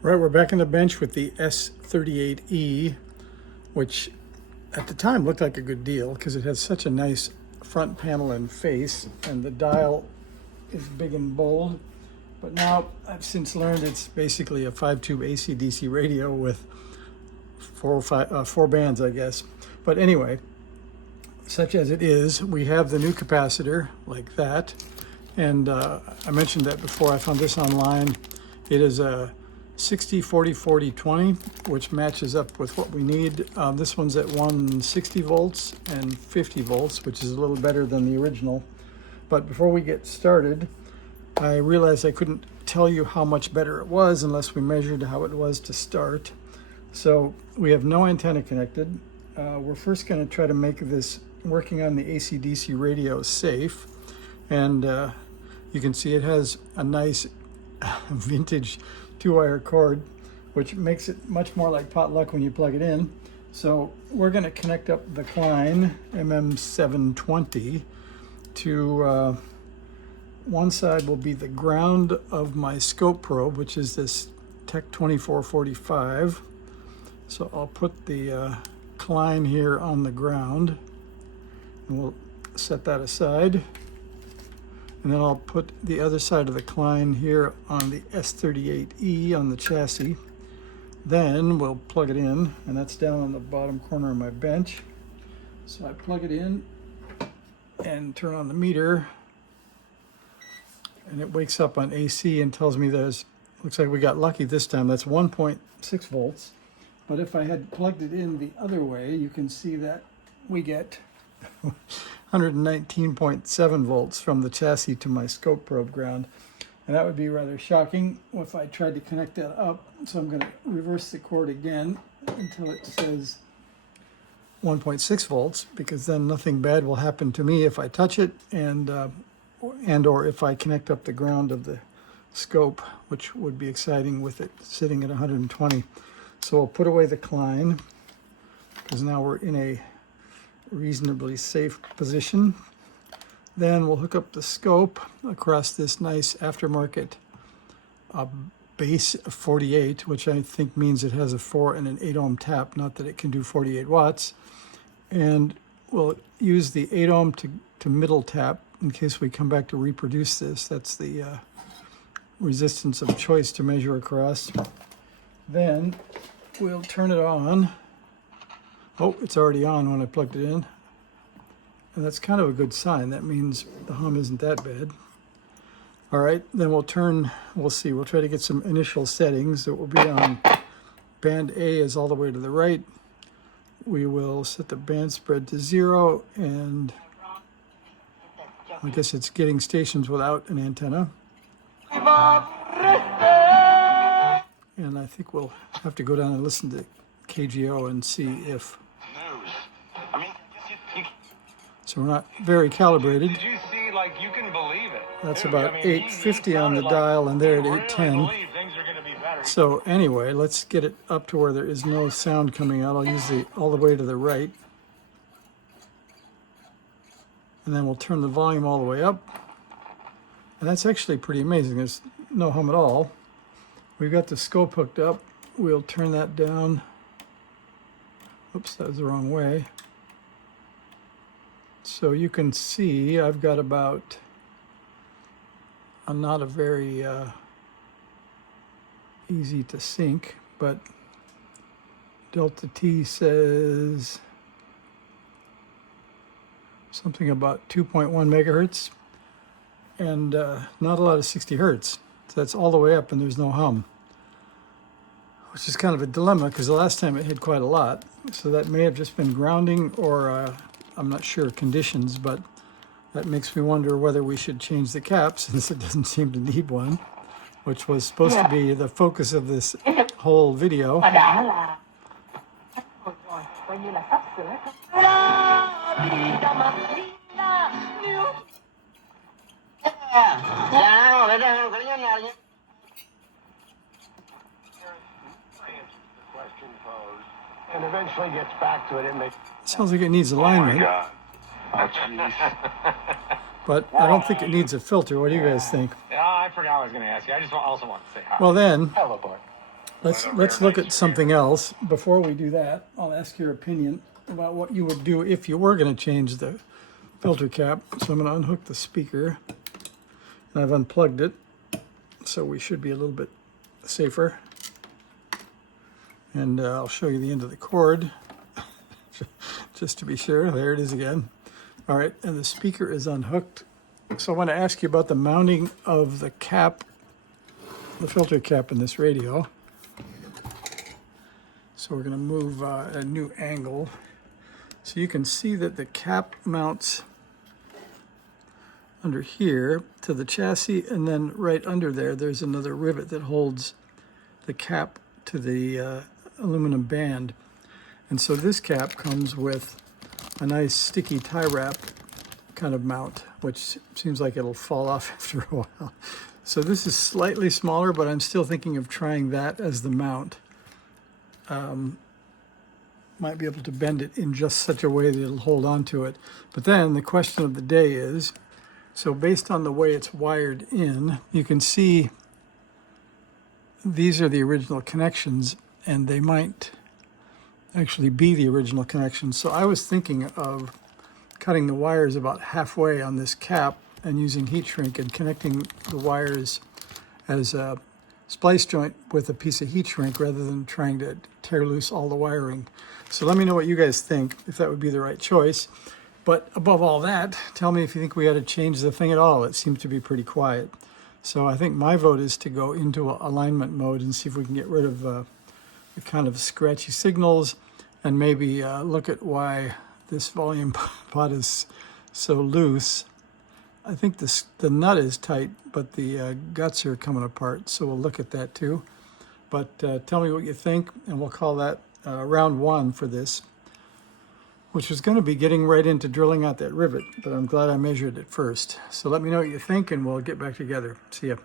Right, we're back on the bench with the S-38E, which at the time looked like a good deal because it has such a nice front panel and face, and the dial is big and bold. But now I've since learned it's basically a 5-tube AC/DC radio with four bands, I guess. But anyway, such as it is, we have the new capacitor like that. And I mentioned that before. I found this online. It is a 60-40-40-20, which matches up with what we need. This one's at 160 volts and 50 volts, which is a little better than the original. But before we get started, I realized I couldn't tell you how much better it was unless we measured how it was to start. So we have no antenna connected. We're first going to try to make this working on the AC/DC radio safe. And you can see it has a nice vintage 2-wire cord, which makes it much more like potluck when you plug it in. So we're going to connect up the Klein MM720 to one side will be the ground of my scope probe, which is this Tech 2445. So I'll put the Klein here on the ground, and we'll set that aside. And then I'll put the other side of the Klein here on the S-38E on the chassis. Then we'll plug it in, and that's down on the bottom corner of my bench. So I plug it in and turn on the meter, and it wakes up on AC and tells me looks like we got lucky this time. That's 1.6 volts. But if I had plugged it in the other way, you can see that we get 119.7 volts from the chassis to my scope probe ground. And that would be rather shocking if I tried to connect that up. So I'm going to reverse the cord again until it says 1.6 volts, because then nothing bad will happen to me if I touch it and or if I connect up the ground of the scope, which would be exciting with it sitting at 120. So I'll put away the Klein, because now we're in a reasonably safe position. Then we'll hook up the scope across this nice aftermarket base 48, which I think means it has a 4 and an 8 ohm tap, not that it can do 48 watts. And we'll use the 8 ohm to middle tap in case we come back to reproduce this. That's the resistance of choice to measure across. Then we'll turn it on. Oh, it's already on when I plugged it in. And that's kind of a good sign. That means the hum isn't that bad. All right, then we'll see. We'll try to get some initial settings. It will be on band A is all the way to the right. We will set the band spread to 0, and I guess it's getting stations without an antenna. And I think we'll have to go down and listen to KGO and see if... So we're not very calibrated. Did you see, like, you can believe it. That's about 850 on the dial, and there at 810. So anyway, let's get it up to where there is no sound coming out. I'll use all the way to the right. And then we'll turn the volume all the way up. And that's actually pretty amazing. There's no hum at all. We've got the scope hooked up. We'll turn that down. Oops, that was the wrong way. So you can see I've got about, I'm not a very easy to sync, but Delta T says something about 2.1 megahertz and not a lot of 60 hertz. So that's all the way up and there's no hum, which is kind of a dilemma because the last time it had quite a lot. So that may have just been grounding or I'm not sure conditions, but that makes me wonder whether we should change the cap since it doesn't seem to need one, which was supposed to be the focus of this whole video. And eventually gets back to it. Sounds like it needs alignment. But I don't think it needs a filter. What do you guys think? Yeah, I forgot I was going to ask you. I just also want to say hi. Well then, Hello, boy. Let's look at something else. Before we do that, I'll ask your opinion about what you would do if you were going to change the filter cap. So I'm going to unhook the speaker, and I've unplugged it, so we should be a little bit safer. And I'll show you the end of the cord, just to be sure. There it is again. All right, and the speaker is unhooked. So I want to ask you about the mounting of the cap, the filter cap in this radio. So we're going to move a new angle. So you can see that the cap mounts under here to the chassis, and then right under there, there's another rivet that holds the cap to the aluminum band. And so this cap comes with a nice sticky tie wrap kind of mount, which seems like it'll fall off after a while. So this is slightly smaller, but I'm still thinking of trying that as the mount. Might be able to bend it in just such a way that it'll hold on to it. But then the question of the day is, so based on the way it's wired in, you can see these are the original connections, and they might actually be the original connections. So I was thinking of cutting the wires about halfway on this cap and using heat shrink and connecting the wires as a splice joint with a piece of heat shrink rather than trying to tear loose all the wiring. So let me know what you guys think, if that would be the right choice. But above all that, tell me if you think we ought to change the thing at all. It seems to be pretty quiet. So I think my vote is to go into alignment mode and see if we can get rid of the kind of scratchy signals, and maybe look at why this volume pot is so loose. I think the nut is tight, but the guts are coming apart, so we'll look at that too. But tell me what you think, and we'll call that round one for this, which is going to be getting right into drilling out that rivet, but I'm glad I measured it first. So let me know what you think, and we'll get back together. See ya.